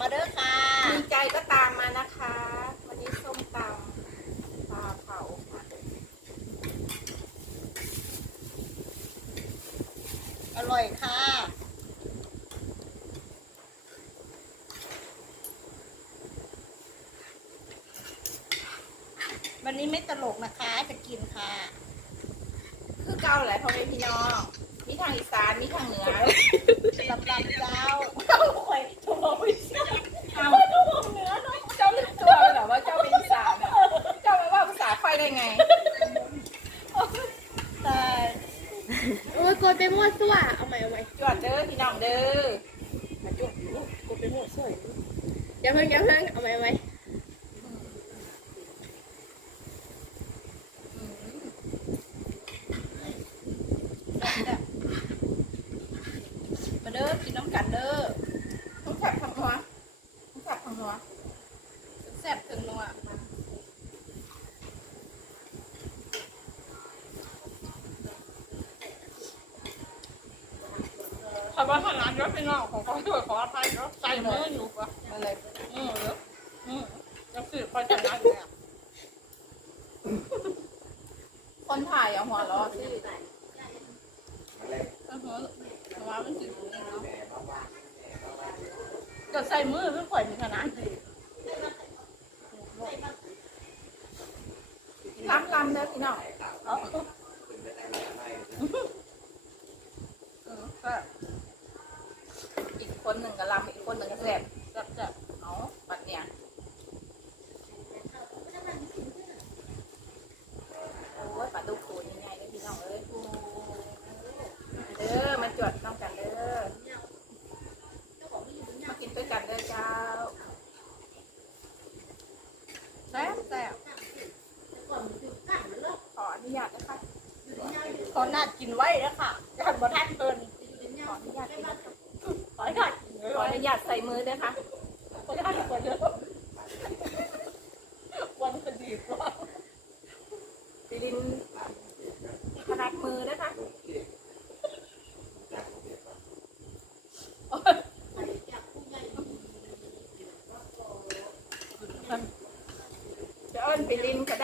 มาเด้อ cho บว่าขนาดยศพี่น้องของเขาช่ยขออภัยเนาะใส่มืออยู่ปะอะไรยอืมเนอืมจะสืบไปขนาดเนี่ยคนถ่ายเอาหัวล้อสิเออหัวมันสิบนี่เนาะจะใส่มือมันข่อยมีขนาดสิล้ำล้ำนะพี่น้องออเออ คนหนึ่งก็ลำอีกคนหนึ่งก็แซ่บ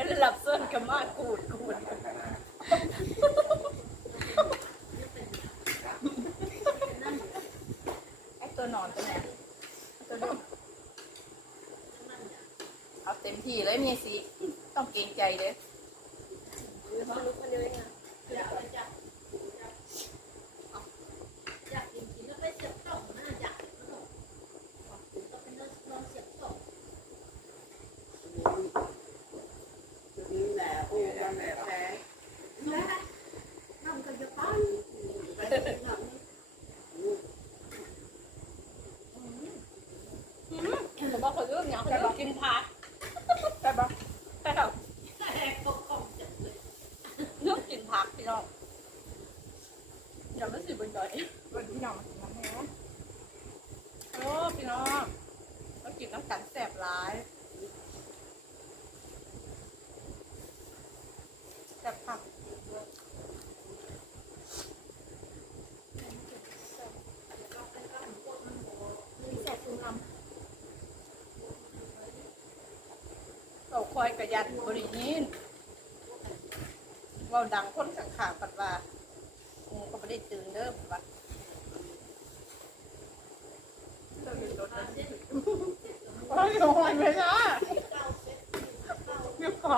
ไม่ได้รับเส้นกระมากูดกูดไอตัวนอนตัวหนตัวดุเอาเต็มที่เลยเมียสิต้องเกรงใจเลย กินผักแต่ปะแต่เราเลือกกินผักพี่น้องอย่ามาสิบนดอยวันที่น้องมากินน้ำแห้งโอ้พี่น้องต้องกินน้ำกันแสบร้ายแสบผัก มีแสบคุณล เราคอยก ระยันบริยินเว่าดังคนข้างๆปัดว่าอืมก็ไม่ได้ตื่นเด้อปัดว่าเราอยู่รถนั้นโอ้ยโอ้ยไม่ได้ไม่พอ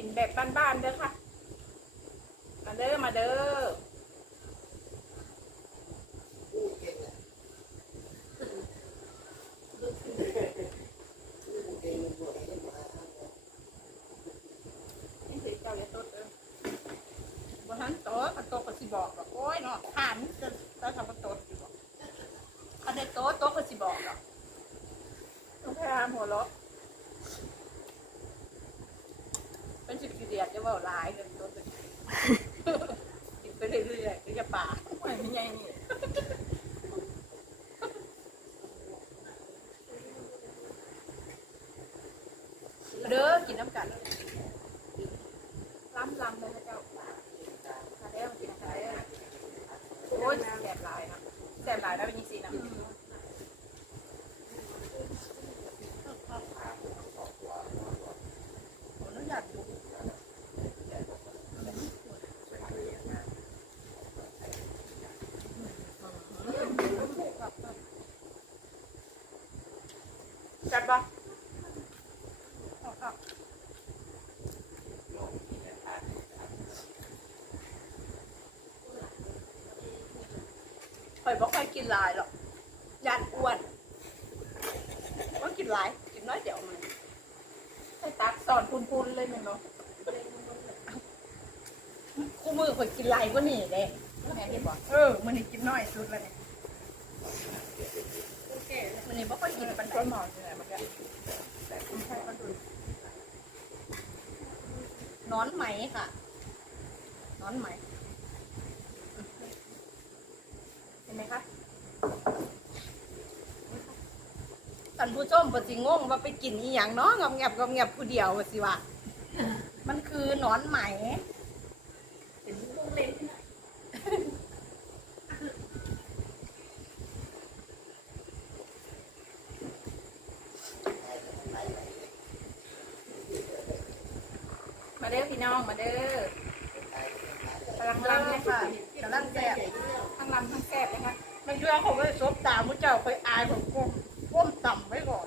กินแบบบ้านๆเด้อค่ะ มาเด้อมาเด้อ นี่สิเจ้าอย่าตดเด้อบ่ทันโตะคันโตะก็สิบอกหรอกโอ้ยเนาะผ่านจะจะทำบ่โตดอยู่บ่คันได้โตะโตะก็สิบอกหรอก ต้องพยายามหัวเราะ เป็นสิบกี่เดือนจะเว้าหลายเด้อโตะเป็นกินไปเรื่อยๆก็จะป่า ไม่มีไงนี่ เด้อกินน้ำกันล้ำล้ำเลยนะเจ้าทาเด้กินทาเด้โอ้ยแสบหลายนะแสบหลายนะเป็นยี่สีนะ ขออนุญาตดู แซ่บปะ เอาครับ ข่อยบ่ค่อยกินหลายหรอกยานอ้วนก็กินหลาย กินน้อยเดี๋ยวมันใส่ตักสอนพูนๆเลยแม่เนาะคู่มือข่อยกินหลายกว่านี่เด้แม่ที่บอกเออมันนี่กินน้อยสุดแล้วเนี่ยมันนี่บ่ค่อยกินเป็ปันนคใดนหมอนอยู่ไหนมันก็แต่คุณใช่ก็ดูนอนไหมค่ะนอนไหม เห็น ไหมคะท่านผู้ชมปฏิงงว่าไปกินอีหยังเนาะงับงับงับงับผู้เดียวสิว่ามันคือหนอนไหม เป็นวงเล็บ มาเด้อพี่น้องมาเด้อกำลังลำเลยค่ะ กำลังแซ่บ ทั้งลำทั้งแซ่บเลยค่ะ มันเชื่อเขาไปซบตามุเจ้าเคยอายผมก้มก้มต่ำไว้ก่อน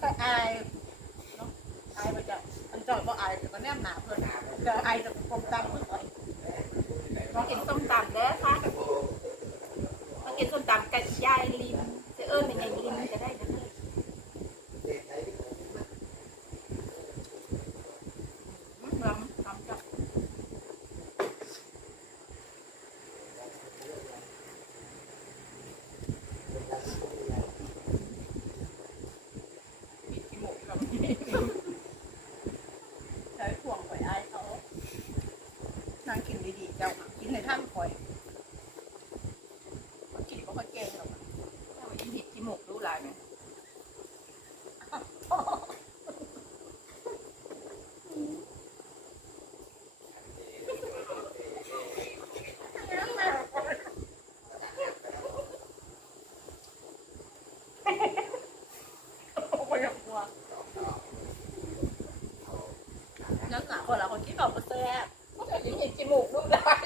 ถ้าอายเนาะอายไปจ้ะอัน เจ้าก็อายแต่ก็แนมหนาเพื่อนจะอายจะก้มตามเพื่อนก่อนมากินส้มตำเด้อค่ะมากินส้มตำกับยายลินจะเอิ้นเป็นยายลินจะได้นะคะอืมลำลำจับ มีขี้หมูกับใช้ห่วงไว้อายเขานางกินดีๆ เจ้าน่ะกินในท่ามคอยเขากินก็ค่อยเก่งหรอกเอาอีผิดที่หมกรู้หลายไหมนักหนาคนละคนที่เขาแซ่บก็จะลิ้นเห็นจมูกรู้หลาย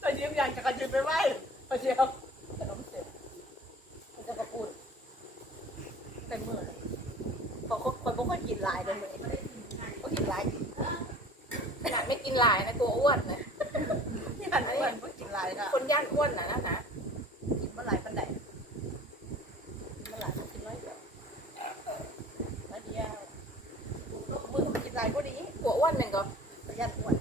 แต่ ยานจะกระยืนไปไหวไปเชียวขนมเสร็จมันจะกระปุนเต็มมือยพอคนพวกคนกินหลายเลยเมือนก็กินหลายขนาดไม่กินหลายนะตัวอ้วนนะนี่ยันอ้วนบ่กินหลายนะคนย่านอ้วนนะนะนะ กินมาหลายปานใดกินมาหลายกินน้อยเดียวน้อยเดียวมือกินหลายบ่ดี หัวอ้วนหนึ่งก็ ก็ยันอ้วน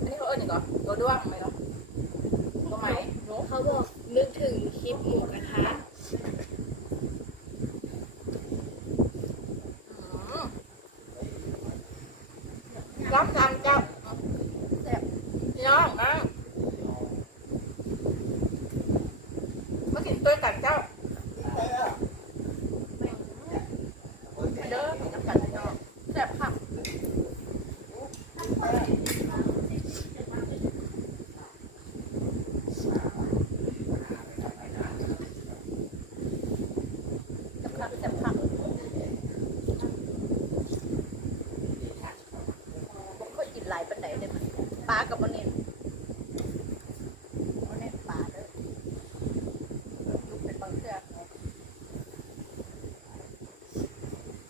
อันนี้เขาเอิ้นห นึ่งก็ตัวงไหมเนาะตัวไหมเขาบอกนึกถึงคลิปหมูกระทะ อืมรับทานเจ้า แซ่บ พี่น้องนะมากินตัวกันเจ้า มาเด้อกินน้ำกันพี่น้องแซ่บค่ะ แซ่บค่ะแซ่บค่ะบ่ค่ยกินหลายปานใดเด้อปลากับบ่เน้นบ่เน้นปลาเด้อลูกเป็นบางเทื่อ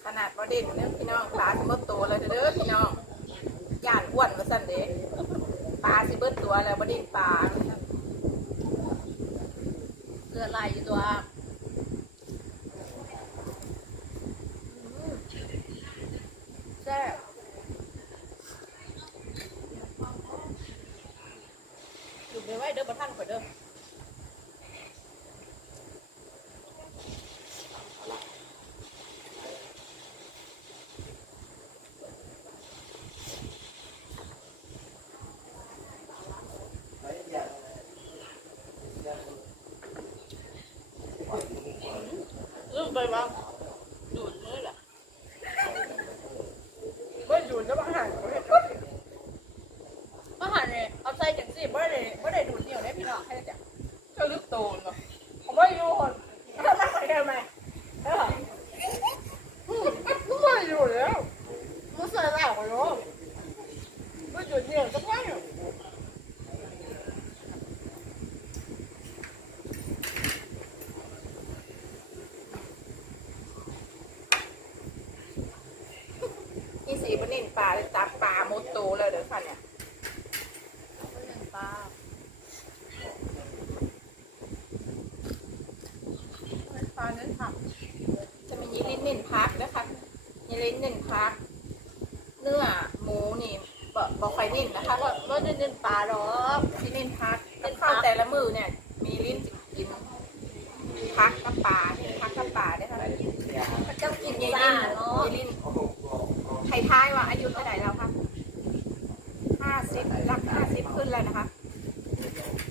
ขนาดประเด็นเนี่ยพี่น้องปลาสิเบิดตัวเลยเด้อพี่น้องย่านอ้วนมาสั่นเด้ปลาสิเบิดตัวแล้วประเด็นปลา เกลือลายอยู่ตัวแซ่บอยู่ไปไว้ เด้อบ่ทันข่อยเด้อ ลืมไปว่าดูดมือล่ะ บ่อยู่แล้วบ่ห่างบ่เฮ็ดบ่ห่างนี่เอาใส่จังซี่บ่ได้บ่ได้ดูดเหนียวได้พี่น้องให้จ้ะ เจ้าลึกโตนบ่ ผมบ่อยู่คนถ้ามาข่อยแค่ไหมเออบ่อยู่แล้วบ่ใส่แล้วข่อยอยู่บ่อยู่เหนียวจักวันอยู่ นี่สีประเด็นปลาเลยจับปลาหมดโตเลยเด้อค่ะเนี่ย ปลาปลาเน้นผัก จะมียีลิ้นเน้นพักนะคะ ยีลิ้นเน้นพัก เนื้อหมูนี่บ่บ่ค่อยเน้นนะคะบ่บ่ได้เน้นปลาหรอกที่เน้นพักกับข้าวแต่ละมือเนี่ย มีลิ้นกินพักกับปลาพักกับปลาได้ค่ะพระเจ้ากินยีลิ้นยีลิ้นไทยทายว่าอายุเท่าไหร่แล้วคะห้าสิบรักห้าสิบขึ้นแล้วนะคะ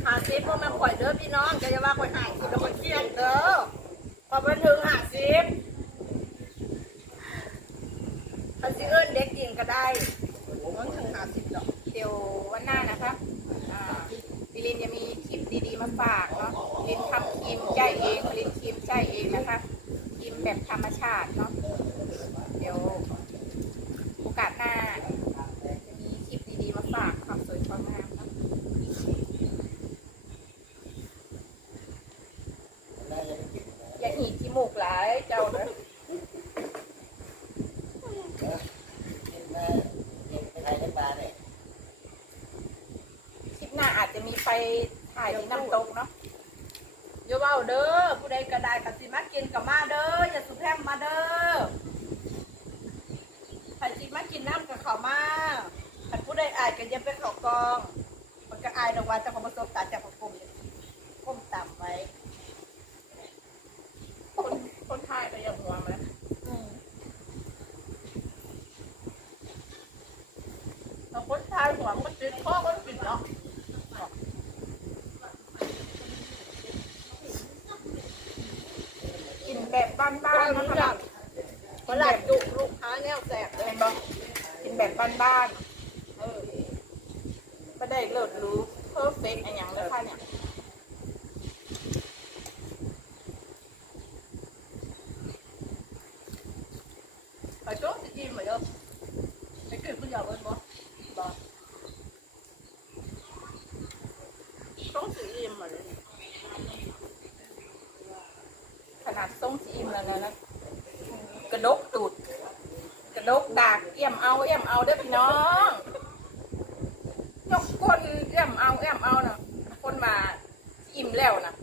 หาซิปพวกแม่ข่อยเด้อพี่น้องจะว่าข่อยหางสิแล้วข่อยเครียดเด้อพอไปถึงหาซิปอันสิเอิ้นเด็ ก็ได้มันถึงหาซิปดอกเดี๋ยววันหน้านะคะบิลินจะมีคลิปดีๆมาฝากเนาะลินทำครีมใจเองลินครีมใจเองนะคะครีมแบบธรรมชาติเนาะเดี๋ยวโอกาสหน้าจะมีคลิปดีๆมาฝากความสวยความงามเนาะอย่าหีดขี้มูกหลายเจ้าเนอะคลิปหน้าอาจจะมีไปถ่ายที่น้ำตกเนาะ อย่าเว้าเด้อผู้ใด ก็ได้ก็สิมากินก็มาเด้ออย่าสุแพมมาเด้อใครสิมากินน้ำกับเขามาใครผู้ใดอายก็อย่าไปเข้ากอง มันก็อายดอกว่าเจะของประสบการณ์จากของกลุ่มอย่างนี้ก้มต่ำไว้คนคนถ่ายก็ยังหัวไหมเราคนชายหัวมันติดข้อมันปิดเนาะ กินแบบบ้านๆนะคะเวลาจุลูกค้าแนวแสบเลยเห็นบ่กินแบบบ้านๆเออไม่ได้เลิศรู้เพอร์เฟกต์อะไรอย่างเลยค่ะเนี่ย ไปโจ๊กสิกินเหมือนเดิมไปกินผู้เดียวเว้ยบ่บ่ต้องสิกินเหมือนเดิม ขนาดส้มจีมแล้วนะนะกระดกตูด กระ ดกดากเอี่ยม เอาเด้อพี่น้อง ยกคนเอี่ยมเอาเอี่ยมเอาน่ะคนมาอิ่มแล้วนะ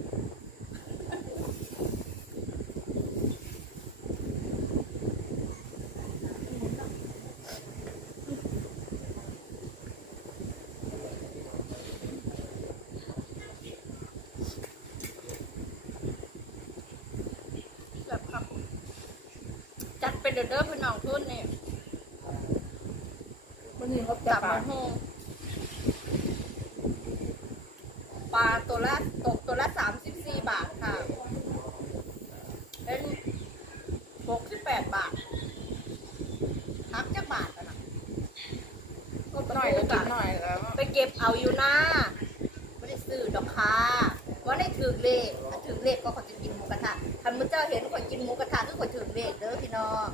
แบบครับ จัดเป็นเดอเด้อพี่น้องทุนนี่ คนนี้เขาจัจับบมามาโฮงปลาตัวละตกตัวละสามสิบสี่บาทค่ะเป็นหกสิบแปดบาททักจะบาทอะนะหน่อยแล้วกินหน่อยแล้วไปเก็บเอาอยู่นะไม่ได้ซื้อดอกค่ะว่าได้ถือเลขถ้าถือเลขก็คนจะกินหมูกระทะท่านมุเจ้าเห็นคนกินหมูกระทะทุกคนถือเลขเด้อพี่น้อง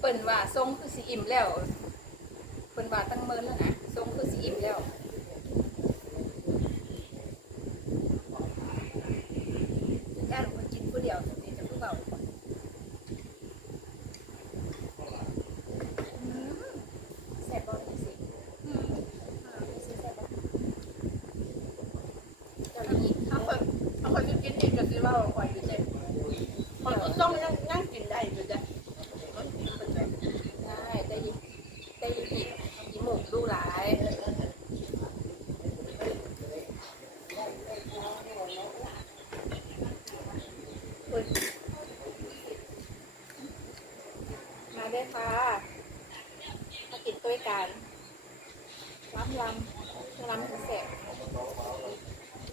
เปิ่นว่าทรงคื อิ่มแล้วเปิ่นว่าตั้งเมินแล้วนะทรงคือสีอิ่มแล้ว ย่านคนกินผู้เดียวจริงๆจะพูดเบา แซ่บบ่นี่สิแซ่บบ่เจ้าหญิง ถ้าคนถ้าคนจะกินอีกก็คือว่าคอยอยู่เจ็บคนก็ต้องนั่งนั่งกินได้อยู่จ้ะมันกินเป็นแบบ ได้ได้ยินได้ยินอีกอีหมูกดูหลาย มาได้ค่ะมากินด้วยกันล้ำล้ำล้ำถึงแสบ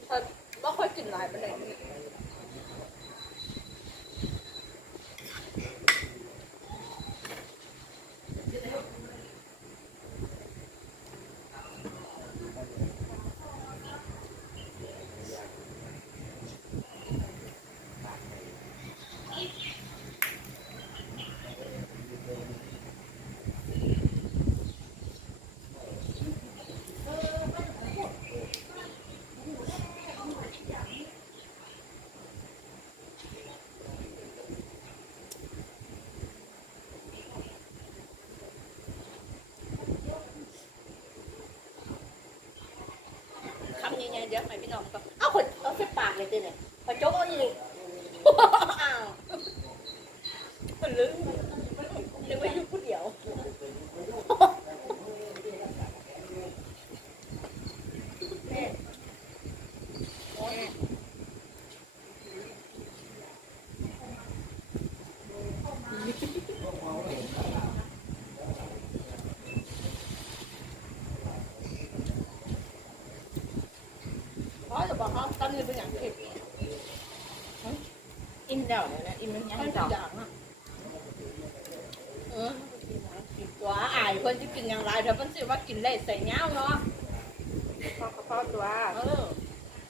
เอไม่ค่อยกินหลายไปเด็นนี้ เดี๋ยวให้พี่น้องก็เอาคนเอาใส่ปากเลยตีเนี่ยพอโจ๊กเอาอีกอ้าวคนลืมนึกว่าอยู่ผู้เดียวแม่แม่ เพราะจะบอกเขาตอนนี้เป็นอย่างผิด อิ่มแล้วนะอิ่มมันยังมันจ่ทุอกอย่างอะเออผิดตัวอายคนที่กินอย่างไรเดี๋ยวมันสิว่ากินได้ใส่เงาเนาะพอกระเพาะตัวเออ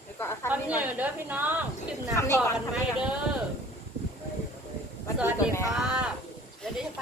แล้วก็เอาทำคำนี้นี่หน่อยเด้อพี่น้องคลิปหน้าก่อนทำนี่เด้อสวัสดีค่ะ